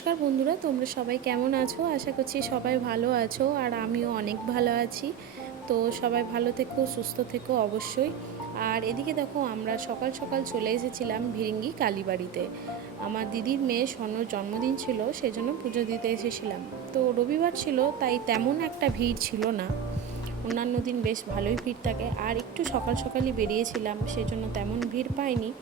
নমস্কার বন্ধুরা, তোমরা সবাই কেমন আছো? আশা করছি সবাই ভালো আছো, আর আমিও অনেক ভালো আছি। তো সবাই ভালো থেকো, সুস্থ থেকো অবশ্যই। আর এদিকে দেখো, আমরা সকাল সকাল চলে এসেছিলাম ভিরিঙ্গি কালীবাড়িতে। আমার দিদির মেয়ে স্বর্ণর জন্মদিন ছিল, সেজন্য পুজো দিতে এসেছিলাম। তো রবিবার ছিল, তাই তেমন একটা ভিড় ছিল না। অন্যান্য দিন বেশ ভালোই ভিড় থাকে, আর একটু সকাল সকালই বেরিয়েছিলাম, সেজন্য তেমন ভিড় পাইনি।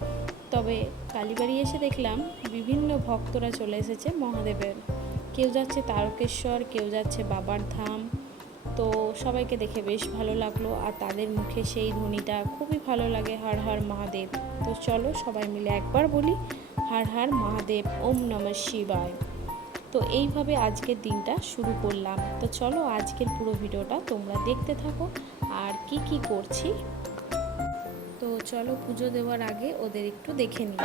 তবে কালীবাড়ি এসে দেখলাম বিভিন্ন ভক্তরা চলে এসেছে মহাদেবের। কেউ যাচ্ছে তারকেশ্বর, কেউ যাচ্ছে বাবার ধাম। তো সবাইকে দেখে বেশ ভালো লাগলো, আর তাদের মুখে সেই ধ্বনিটা খুবই ভালো লাগে, হর হর মহাদেব। তো চলো সবাই মিলে একবার বলি, হর হর মহাদেব, ওম নমঃ শিবায়। তো এইভাবে আজকের দিনটা শুরু করলাম। তো চলো আজকের পুরো ভিডিওটা তোমরা দেখতে থাকো আর কি কি করছি। তো চলো পুজো দেওয়ার আগে ওদের একটু দেখে নিই।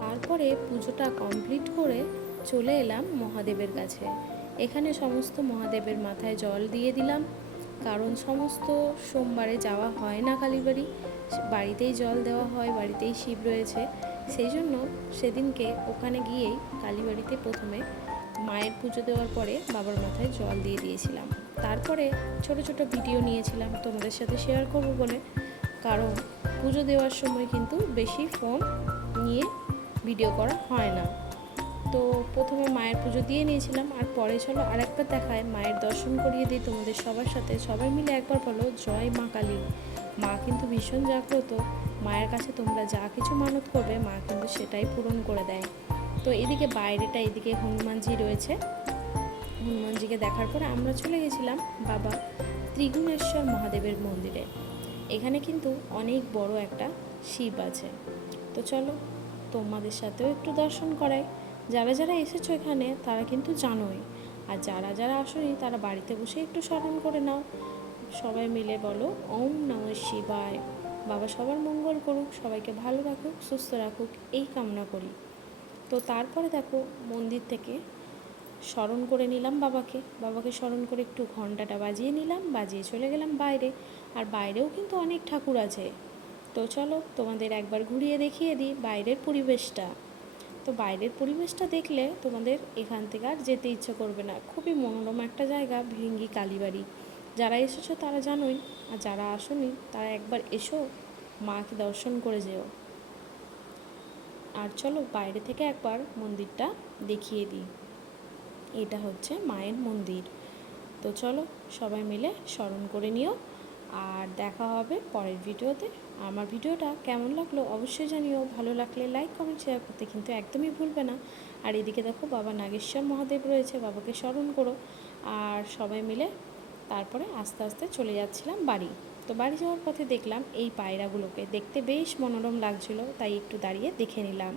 তারপরে পুজোটা কমপ্লিট করে চলে এলাম মহাদেবের কাছে। এখানে সমস্ত মহাদেবের মাথায় জল দিয়ে দিলাম, কারণ সমস্ত সোমবারে যাওয়া হয় না কালীবাড়ি, বাড়িতেই জল দেওয়া হয়, বাড়িতেই শিব রয়েছে। সেই জন্য সেদিনকে ওখানে গিয়েই কালীবাড়িতে প্রথমে মায়ের পুজো দেওয়ার পরে বাবার মাথায় জল দিয়ে দিয়েছিলাম। তারপরে ছোট ছোট ভিডিও নিয়েছিলাম তোমাদের সাথে শেয়ার করবো বলে, কারণ পুজো দেওয়ার সময় কিন্তু বেশি ফোন নিয়ে ভিডিও করা হয় না। তো প্রথমে মায়ের পুজো দিয়ে নিয়েছিলাম, আর পরে চলো আরেকবার দেখায়, মায়ের দর্শন করিয়ে দিই তোমাদের সবার সাথে। সবাই মিলে একবার বলো জয় মা কালী। মা কিন্তু ভীষণ জাগ্রত। মায়ের কাছে তোমরা যা কিছু মানত করবে, মা কিন্তু সেটাই পূরণ করে দেয়। তো এদিকে বাইরেটা, এদিকে হনুমানজি রয়েছে। হনুমানজিকে দেখার পরে আমরা চলে গেছিলাম বাবা ত্রিগুণেশ্বর মহাদেবের মন্দিরে। এখানে কিন্তু অনেক বড় একটা শিব আছে। তো চলো তোমাদের সাথেও একটু দর্শন করাই। যারা যারা এসেছো এখানে তারা কিন্তু জানোই, আর যারা যারা আসোনি তারা বাড়িতে বসে একটু স্মরণ করে নাও। সবাই মিলে বলো ওম নমঃ শিবায়। বাবা সবার মঙ্গল করুক, সবাইকে ভালো রাখুক, সুস্থ রাখুক, এই কামনা করি। তো তারপরে দেখো মন্দির থেকে স্মরণ করে নিলাম বাবাকে। বাবাকে স্মরণ করে একটু ঘন্টাটা বাজিয়ে নিলাম, বাজিয়ে চলে গেলাম বাইরে। আর বাইরেও কিন্তু অনেক ঠাকুর আছে। তো চলো তোমাদের একবার ঘুরিয়ে দেখিয়ে দিই বাইরের পরিবেশটা। তো বাইরের পরিবেশটা দেখলে তোমাদের এখান থেকে আর যেতে ইচ্ছে করবে না। খুবই মনোরম একটা জায়গা ভিরিঙ্গি কালীবাড়ি। যারা এসেছো তারা জানোই, আর যারা আসোনি তারা একবার এসো, মাকে দর্শন করে যেও। আর চলো বাইরে থেকে একবার মন্দিরটা দেখিয়ে দিই। এটা হচ্ছে মায়ের মন্দির। তো চলো সবাই মিলে স্মরণ করে নিও, আর দেখা হবে পরের ভিডিওতে। আমার ভিডিওটা কেমন লাগলো অবশ্যই জানিও। ভালো লাগলে লাইক কমেন্ট শেয়ার করতে কিন্তু একদমই ভুলবে না। আর এদিকে দেখো বাবা নাগেশ্বর মহাদেব রয়েছে, বাবাকে স্মরণ করো। আর সবাই মিলে তারপরে আস্তে আস্তে চলে যাচ্ছিলাম বাড়ি। তো বাড়ি যাওয়ার পথে দেখলাম এই পায়রাগুলোকে দেখতে বেশ মনোরম লাগছিল, তাই একটু দাঁড়িয়ে দেখে নিলাম।